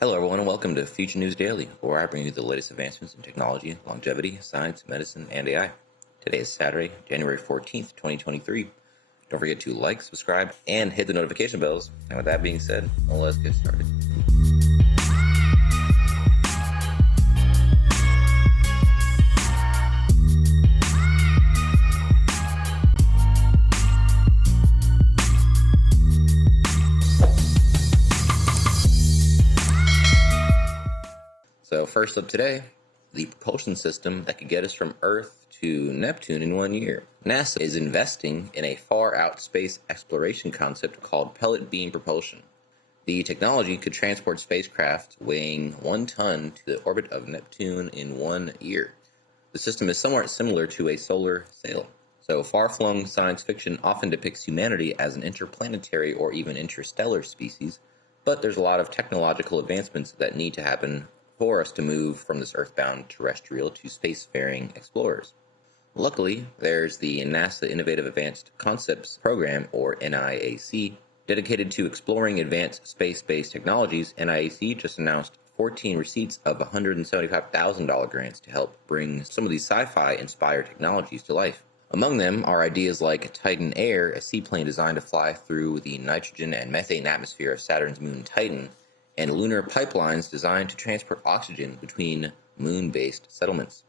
Hello, everyone, and welcome to Future News Daily, where I bring you the latest advancements in technology, longevity, science, medicine, and AI. Today is Saturday, January 14th, 2023. Don't forget to like, subscribe, and hit the notification bells. And with that being said, let's get started. So first up today, the propulsion system that could get us from Earth to Neptune in 1 year. NASA is investing in a far-out space exploration concept called pellet beam propulsion. The technology could transport spacecraft weighing 1 ton to the orbit of Neptune in 1 year. The system is somewhat similar to a solar sail. So far-flung science fiction often depicts humanity as an interplanetary or even interstellar species, but there's a lot of technological advancements that need to happen for us to move from this earthbound terrestrial to spacefaring explorers. Luckily, there's the NASA Innovative Advanced Concepts Program, or NIAC, dedicated to exploring advanced space-based technologies. NIAC just announced 14 receipts of $175,000 grants to help bring some of these sci-fi inspired technologies to life. Among them are ideas like Titan Air, a seaplane designed to fly through the nitrogen and methane atmosphere of Saturn's moon Titan, and lunar pipelines designed to transport oxygen between moon-based settlements.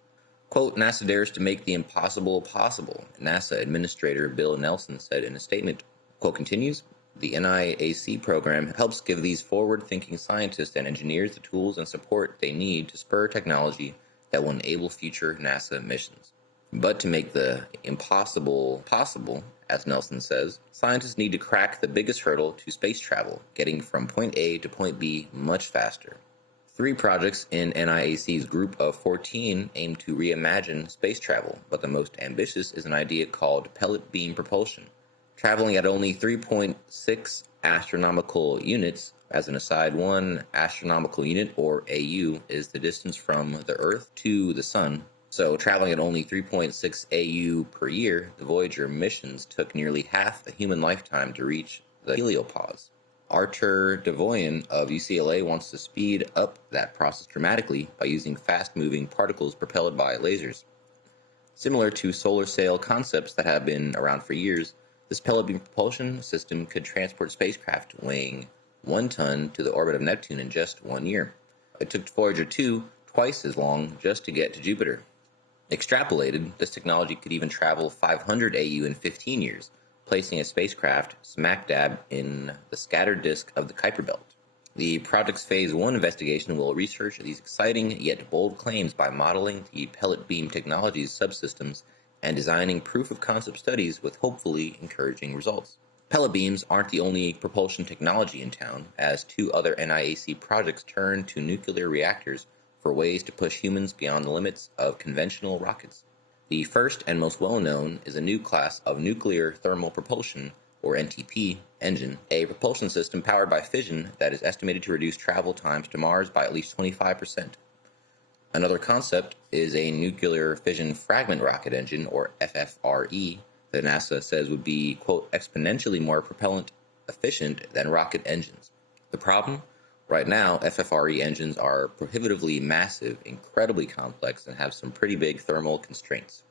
Quote, NASA dares to make the impossible possible, NASA Administrator Bill Nelson said in a statement. Quote continues, the NIAC program helps give these forward-thinking scientists and engineers the tools and support they need to spur technology that will enable future NASA missions. But to make the impossible possible, as Nelson says, scientists need to crack the biggest hurdle to space travel, getting from point A to point B much faster. 3 projects in NIAC's group of 14 aim to reimagine space travel, but the most ambitious is an idea called pellet beam propulsion. Traveling at only 3.6 astronomical units, as an aside, 1 astronomical unit, or AU, is the distance from the Earth to the Sun. So traveling at only 3.6 AU per year, the Voyager missions took nearly half a human lifetime to reach the heliopause. Artur Devoyan of UCLA wants to speed up that process dramatically by using fast-moving particles propelled by lasers. Similar to solar sail concepts that have been around for years, this pellet beam propulsion system could transport spacecraft weighing 1 ton to the orbit of Neptune in just 1 year. It took Voyager 2 twice as long just to get to Jupiter. Extrapolated, this technology could even travel 500 AU in 15 years, placing a spacecraft smack dab in the scattered disk of the Kuiper Belt. The project's Phase 1 investigation will research these exciting yet bold claims by modeling the pellet beam technology's subsystems and designing proof-of-concept studies with hopefully encouraging results. Pellet beams aren't the only propulsion technology in town, as 2 other NIAC projects turn to nuclear reactors for ways to push humans beyond the limits of conventional rockets. The first and most well-known is a new class of nuclear thermal propulsion, or NTP, engine, a propulsion system powered by fission that is estimated to reduce travel times to Mars by at least 25%. Another concept is a nuclear fission fragment rocket engine, or FFRE, that NASA says would be, quote, exponentially more propellant efficient than rocket engines. The problem? Right now, FFRE engines are prohibitively massive, incredibly complex, and have some pretty big thermal constraints,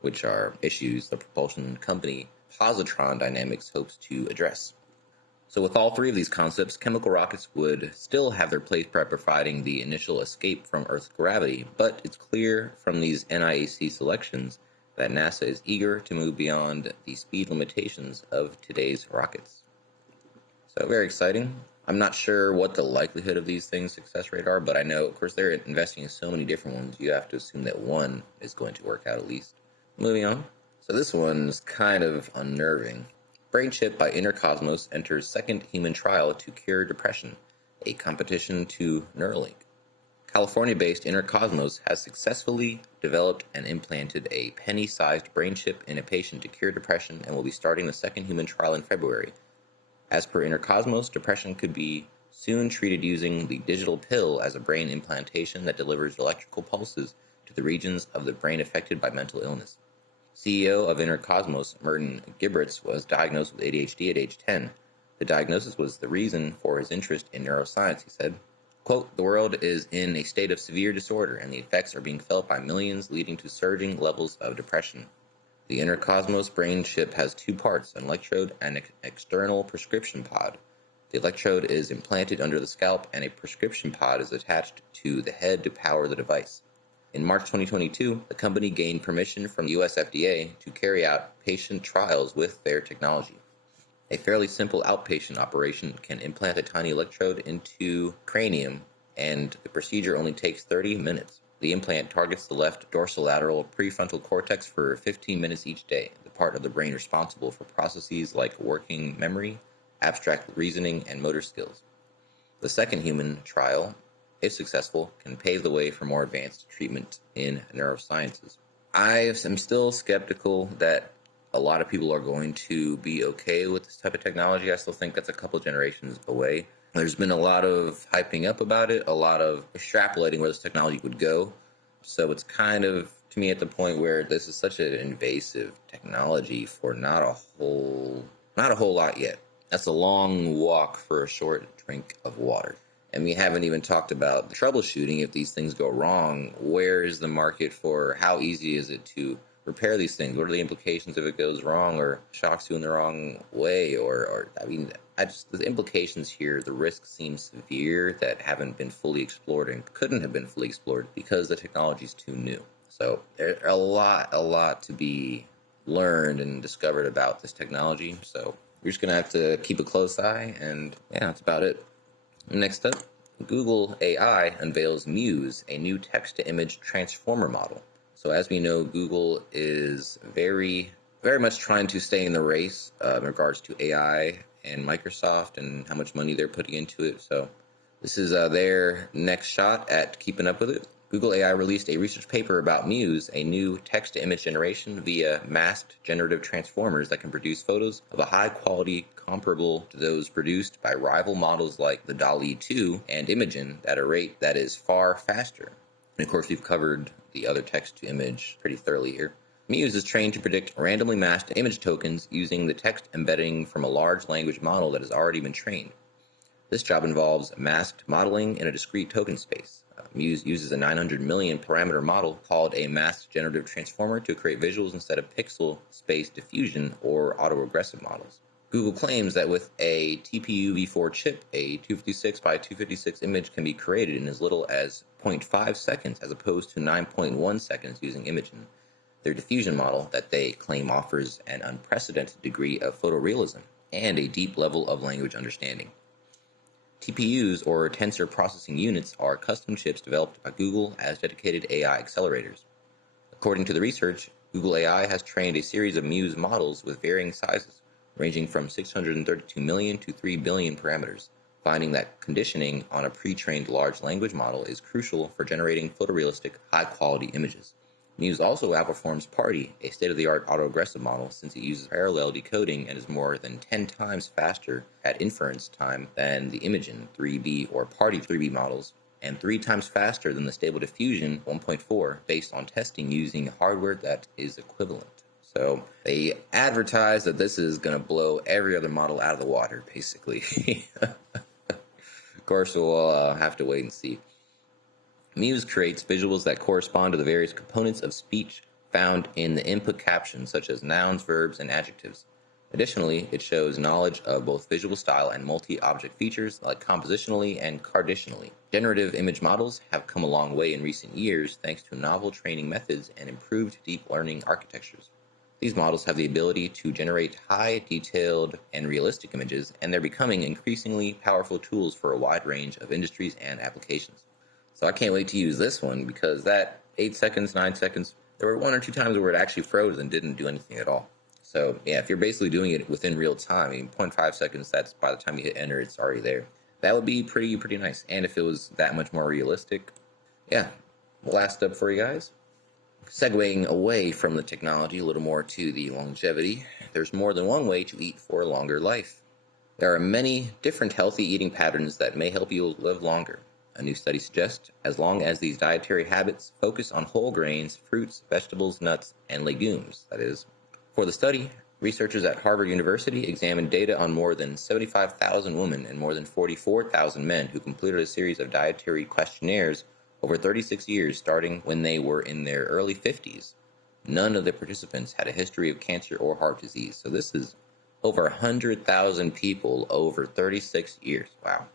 which are issues the propulsion company Positron Dynamics hopes to address. So with all 3 of these concepts, chemical rockets would still have their place by providing the initial escape from Earth's gravity, but it's clear from these NIAC selections that NASA is eager to move beyond the speed limitations of today's rockets. So very exciting. I'm not sure what the likelihood of these things' success rate are, but I know, of course, they're investing in so many different ones, you have to assume that one is going to work out at least. Moving on. So this one's kind of unnerving. Brain chip by Intercosmos enters second human trial to cure depression, a competition to Neuralink. California-based Intercosmos has successfully developed and implanted a penny-sized brain chip in a patient to cure depression and will be starting the second human trial in February. As per Intercosmos, depression could be soon treated using the digital pill as a brain implantation that delivers electrical pulses to the regions of the brain affected by mental illness. CEO of Intercosmos, Merton Gibritz, was diagnosed with ADHD at age 10. The diagnosis was the reason for his interest in neuroscience, he said. Quote, "The world is in a state of severe disorder, and the effects are being felt by millions, leading to surging levels of depression. The inner cosmos brain chip has two parts, an electrode and an external prescription pod. The electrode is implanted under the scalp, and a prescription pod is attached to the head to power the device." In March 2022, the company gained permission from the US FDA to carry out patient trials with their technology. A fairly simple outpatient operation can implant a tiny electrode into cranium, and the procedure only takes 30 minutes. The implant targets the left dorsolateral prefrontal cortex for 15 minutes each day, the part of the brain responsible for processes like working memory, abstract reasoning, and motor skills. The second human trial, if successful, can pave the way for more advanced treatment in neurosciences. I am still skeptical that a lot of people are going to be okay with this type of technology. I still think that's a couple generations away. There's been a lot of hyping up about it, a lot of extrapolating where this technology would go. So it's kind of, to me, at the point where this is such an invasive technology for not a whole lot yet. That's a long walk for a short drink of water. And we haven't even talked about the troubleshooting. If these things go wrong, where is the market for how easy is it to repair these things? What are the implications if it goes wrong or shocks you in the wrong way? The implications here, the risks seem severe that haven't been fully explored and couldn't have been fully explored because the technology is too new. So there's a lot to be learned and discovered about this technology. So we're just going to have to keep a close eye, and yeah, that's about it. Next up, Google AI unveils Muse, a new text-to-image transformer model. So as we know, Google is very much trying to stay in the race in regards to AI and Microsoft and how much money they're putting into it. So this is their next shot at keeping up with it. Google AI released a research paper about Muse, a new text-to-image generation via masked generative transformers that can produce photos of a high quality comparable to those produced by rival models like the DALL-E 2 and Imagen at a rate that is far faster. And of course, we've covered the other text-to-image pretty thoroughly here. Muse is trained to predict randomly masked image tokens using the text embedding from a large language model that has already been trained. This job involves masked modeling in a discrete token space. Muse uses a 900 million parameter model called a masked generative transformer to create visuals instead of pixel space diffusion or autoregressive models. Google claims that with a TPU v4 chip, a 256 by 256 image can be created in as little as 0.5 seconds as opposed to 9.1 seconds using Imagen. Their diffusion model that they claim offers an unprecedented degree of photorealism and a deep level of language understanding. TPUs, or tensor processing units, are custom chips developed by Google as dedicated AI accelerators. According to the research, Google AI has trained a series of Muse models with varying sizes, ranging from 632 million to 3 billion parameters, finding that conditioning on a pre-trained large language model is crucial for generating photorealistic, high-quality images. Muse also outperforms Party, a state-of-the-art autoregressive model, since it uses parallel decoding and is more than 10 times faster at inference time than the Imagen 3B or Party 3B models, and 3 times faster than the Stable Diffusion 1.4 based on testing using hardware that is equivalent. So they advertise that this is going to blow every other model out of the water, basically. Of course, we'll have to wait and see. Muse creates visuals that correspond to the various components of speech found in the input captions, such as nouns, verbs, and adjectives. Additionally, it shows knowledge of both visual style and multi-object features like compositionally and carditionally. Generative image models have come a long way in recent years thanks to novel training methods and improved deep learning architectures. These models have the ability to generate high, detailed, and realistic images, and they're becoming increasingly powerful tools for a wide range of industries and applications. So I can't wait to use this one because that 8 seconds, 9 seconds, there were 1 or 2 times where it actually froze and didn't do anything at all. So yeah, if you're basically doing it within real time, 0.5 seconds, that's by the time you hit enter, it's already there. That would be pretty nice. And if it was that much more realistic, yeah. Last up for you guys. Segueing away from the technology a little more to the longevity, there's more than one way to eat for a longer life. There are many different healthy eating patterns that may help you live longer. A new study suggests as long as these dietary habits focus on whole grains, fruits, vegetables, nuts, and legumes, that is. For the study, Researchers at Harvard University examined data on more than 75,000 women and more than 44,000 men who completed a series of dietary questionnaires over 36 years, starting when they were in their early 50s. None of the participants had a history of cancer or heart disease. So this is over 100,000 people over 36 years. Wow.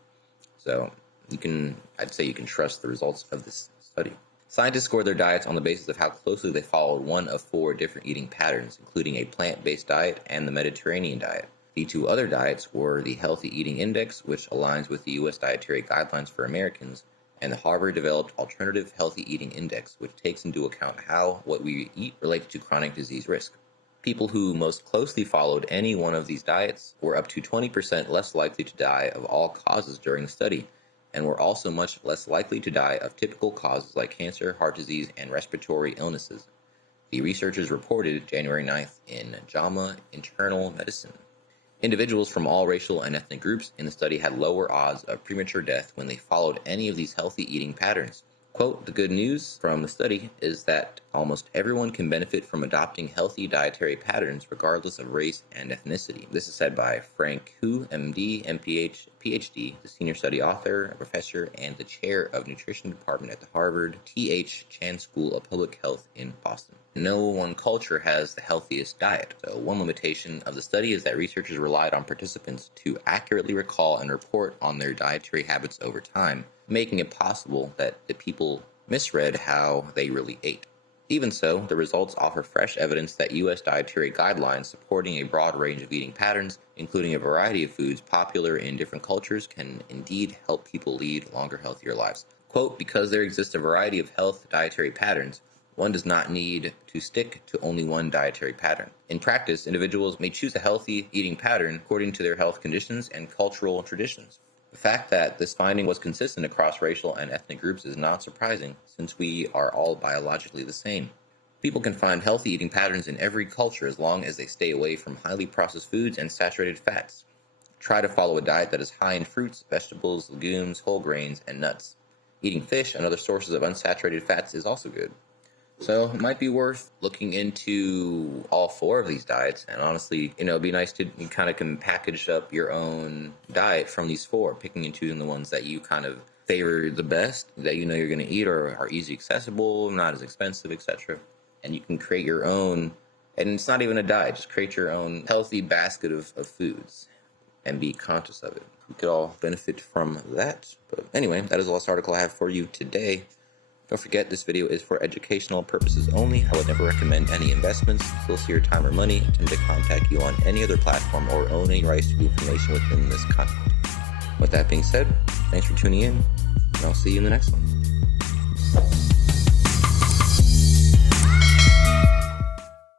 So I'd say you can trust the results of this study. Scientists scored their diets on the basis of how closely they followed one of 4 different eating patterns, including a plant-based diet and the Mediterranean diet. The 2 other diets were the Healthy Eating Index, which aligns with the U.S. Dietary Guidelines for Americans, and the Harvard-developed Alternative Healthy Eating Index, which takes into account how what we eat relates to chronic disease risk. People who most closely followed any one of these diets were up to 20% less likely to die of all causes during the study, and were also much less likely to die of typical causes like cancer, heart disease, and respiratory illnesses. The researchers reported January 9th in JAMA Internal Medicine. Individuals from all racial and ethnic groups in the study had lower odds of premature death when they followed any of these healthy eating patterns. Quote, the good news from the study is that almost everyone can benefit from adopting healthy dietary patterns regardless of race and ethnicity. This is said by Frank Hu, MD, MPH, PhD, the senior study author, a professor, and the chair of nutrition department at the Harvard T.H. Chan School of Public Health in Boston. No one culture has the healthiest diet. So one limitation of the study is that researchers relied on participants to accurately recall and report on their dietary habits over time, making it possible that the people misread how they really ate. Even so, the results offer fresh evidence that U.S. dietary guidelines supporting a broad range of eating patterns, including a variety of foods popular in different cultures, can indeed help people lead longer, healthier lives. Quote, because there exists a variety of health dietary patterns, one does not need to stick to only one dietary pattern. In practice, individuals may choose a healthy eating pattern according to their health conditions and cultural traditions. The fact that this finding was consistent across racial and ethnic groups is not surprising, since we are all biologically the same. People can find healthy eating patterns in every culture as long as they stay away from highly processed foods and saturated fats. Try to follow a diet that is high in fruits, vegetables, legumes, whole grains, and nuts. Eating fish and other sources of unsaturated fats is also good. So it might be worth looking into all 4 of these diets, and honestly, it'd be nice to kind of can package up your own diet from these 4, picking and choosing the ones that you kind of favor the best, that you know you're going to eat or are easy accessible, not as expensive, etc. And you can create your own, and it's not even a diet, just create your own healthy basket of foods and be conscious of it. We could all benefit from that. But anyway, that is the last article I have for you today. Don't forget, this video is for educational purposes only. I would never recommend any investments. If you'll see your time or money, attempt to contact you on any other platform or own any rights to the information within this content. With that being said, thanks for tuning in, and I'll see you in the next one.